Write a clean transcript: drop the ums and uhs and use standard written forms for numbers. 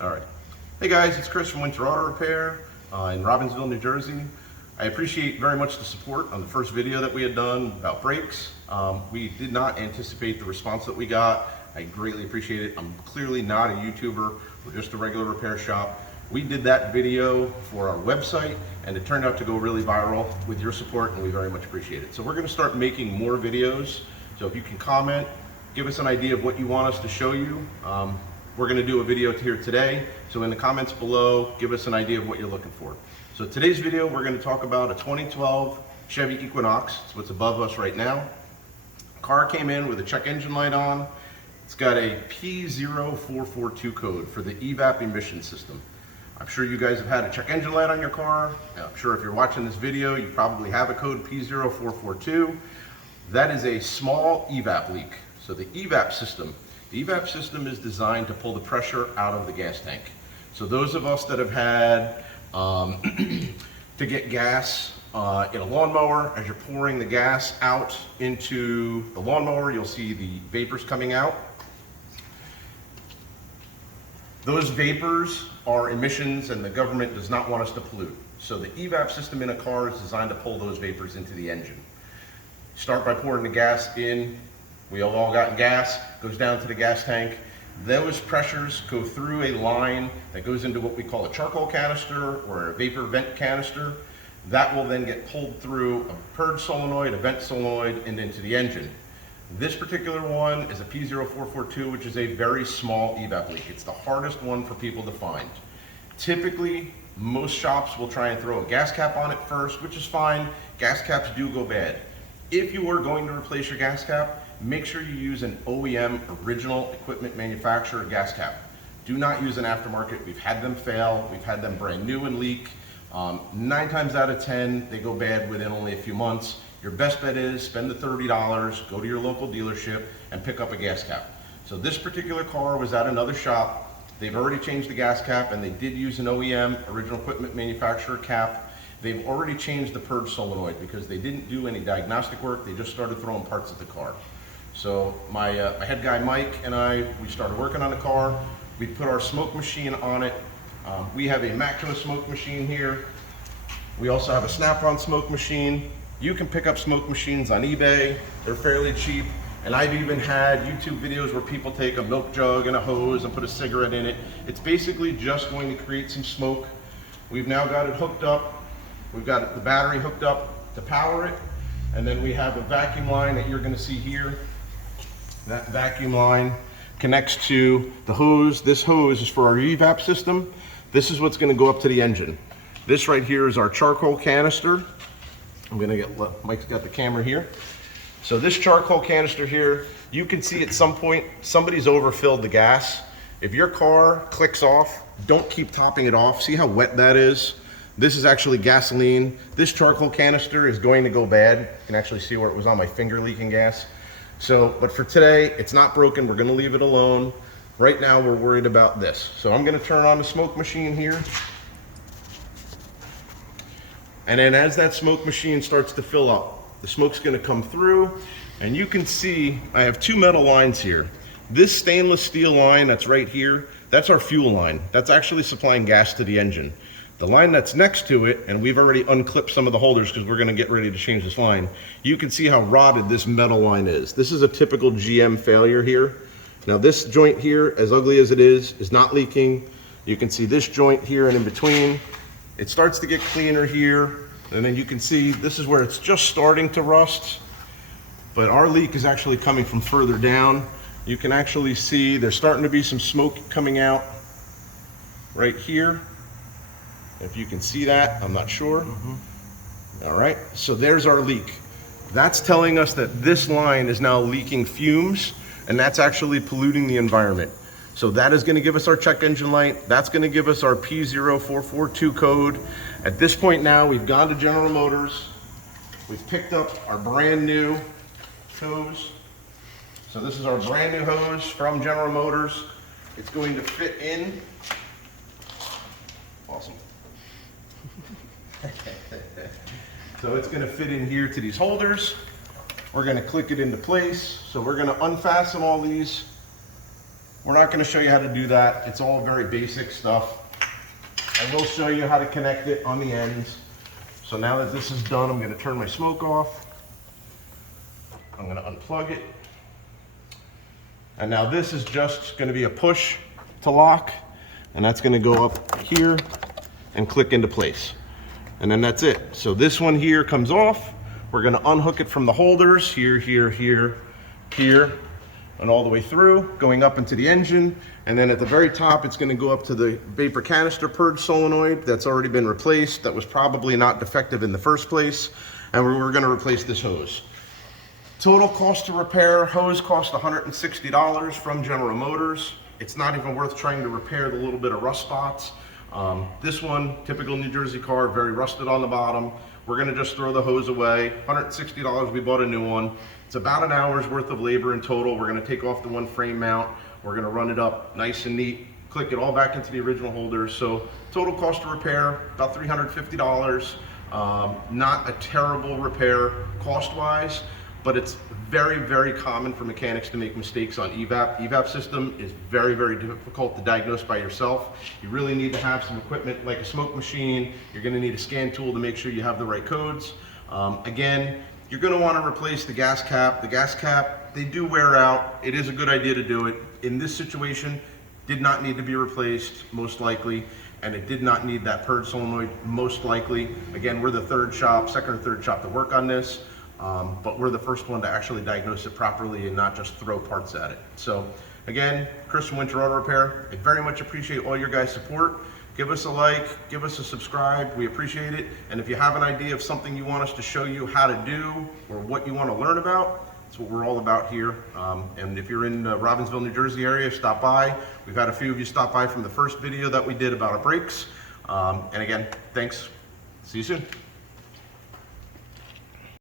All right. Hey guys, it's Chris from Winter Auto Repair in Robbinsville, New Jersey. I appreciate very much the support on the first video that we had done about brakes. We did not anticipate the response that we got. I greatly appreciate it. I'm clearly not a YouTuber. We're just a regular repair shop. We did that video for our website and it turned out to go really viral with your support, and we very much appreciate it. So we're going to start making more videos. So if you can comment, give us an idea of what you want us to show you. We're going to do a video here today, so in the comments below, give us an idea of what you're looking for. So today's video, we're going to talk about a 2012 Chevy Equinox. It's what's above us right now. Car came in with a check engine light on. It's got a P0442 code for the Evap emission system. I'm sure you guys have had a check engine light on your car. I'm sure if you're watching this video, you probably have a code P0442. That is a small Evap leak. So the Evap system is designed to pull the pressure out of the gas tank. So those of us that have had to get gas in a lawnmower, as you're pouring the gas out into the lawnmower, you'll see the vapors coming out. Those vapors are emissions, and the government does not want us to pollute. So the Evap system in a car is designed to pull those vapors into the engine. Start by pouring the gas in. We all got gas, goes down to the gas tank. Those pressures go through a line that goes into what we call a charcoal canister or a vapor vent canister. That will then get pulled through a purge solenoid, a vent solenoid, and into the engine. This particular one is a P0442, which is a very small Evap leak. It's the hardest one for people to find. Typically, most shops will try and throw a gas cap on it first, which is fine. Gas caps do go bad. If you are going to replace your gas cap, make sure you use an OEM, original equipment manufacturer gas cap. Do not use an aftermarket. We've had them fail. We've had them brand new and leak. 9 times out of 10, they go bad within only a few months. Your best bet is spend the $30, go to your local dealership and pick up a gas cap. So this particular car was at another shop. They've already changed the gas cap, and they did use an OEM, original equipment manufacturer cap. They've already changed the purge solenoid because they didn't do any diagnostic work. They just started throwing parts at the car. So my head guy Mike and we started working on the car. We put our smoke machine on it. We have a Macro smoke machine here. We also have a snap-on smoke machine. You can pick up smoke machines on eBay. They're fairly cheap. And I've even had YouTube videos where people take a milk jug and a hose and put a cigarette in it. It's basically just going to create some smoke. We've now got it hooked up. We've got the battery hooked up to power it. And then we have a vacuum line that you're going to see here. That vacuum line connects to the hose. This hose is for our Evap system. This is what's going to go up to the engine. This right here is our charcoal canister. I'm going to get, Mike's got the camera here. So this charcoal canister here, you can see at some point somebody's overfilled the gas. If your car clicks off, don't keep topping it off. See how wet that is? This is actually gasoline. This charcoal canister is going to go bad. You can actually see where it was on my finger leaking gas. So, but for today, it's not broken. We're going to leave it alone. Right now, we're worried about this. So I'm going to turn on the smoke machine here. And then as that smoke machine starts to fill up, the smoke's going to come through. And you can see I have 2 metal lines here. This stainless steel line that's right here, that's our fuel line. That's actually supplying gas to the engine. The line that's next to it, and we've already unclipped some of the holders because we're going to get ready to change this line. You can see how rotted this metal line is. This is a typical GM failure here. Now this joint here, as ugly as it is not leaking. You can see this joint here and in between. It starts to get cleaner here. And then you can see this is where it's just starting to rust. But our leak is actually coming from further down. You can actually see there's starting to be some smoke coming out right here. If you can see that, I'm not sure. All right, so there's our leak. That's telling us that this line is now leaking fumes, and that's actually polluting the environment. So that is gonna give us our check engine light. That's gonna give us our P0442 code. At this point now, we've gone to General Motors. We've picked up our brand new hose. So this is our brand new hose from General Motors. It's going to fit in. Awesome. So it's going to fit in here to these holders. We're going to click it into place. So we're going to unfasten all these We're not going to show you how to do that. It's all very basic stuff. I will show you how to connect it on the ends. So now that this is done, I'm going to turn my smoke off. I'm going to unplug it. And now this is just going to be a push to lock, and that's going to go up here and click into place. And then that's it. So this one here comes off. We're going to unhook it from the holders here, here, here, here, and all the way through, going up into the engine. And then at the very top, it's going to go up to the vapor canister purge solenoid that's already been replaced. That was probably not defective in the first place. And we're going to replace this hose. Total cost to repair, hose cost $160 from General Motors. It's not even worth trying to repair the little bit of rust spots. This one, typical New Jersey car, very rusted on the bottom. We're gonna just throw the hose away. $160, we bought a new one. It's about an hour's worth of labor in total. We're gonna take off the one frame mount. We're gonna run it up nice and neat, click it all back into the original holders. So total cost to repair, about $350. Not a terrible repair cost-wise, but it's very, very common for mechanics to make mistakes on Evap. Evap system is very, very difficult to diagnose by yourself. You really need to have some equipment like a smoke machine. You're gonna need a scan tool to make sure you have the right codes. Again, you're gonna wanna replace the gas cap. The gas cap, they do wear out. It is a good idea to do it. In this situation, did not need to be replaced, most likely, and it did not need that purge solenoid, most likely. Again, we're the second or third shop to work on this. But we're the first one to actually diagnose it properly and not just throw parts at it. So again, Chris from Winter Auto Repair, I very much appreciate all your guys' support. Give us a like, give us a subscribe, we appreciate it. And if you have an idea of something you want us to show you how to do or what you want to learn about, that's what we're all about here. And if you're in the Robbinsville, New Jersey area, stop by. We've had a few of you stop by from the first video that we did about our brakes. And again, thanks. See you soon.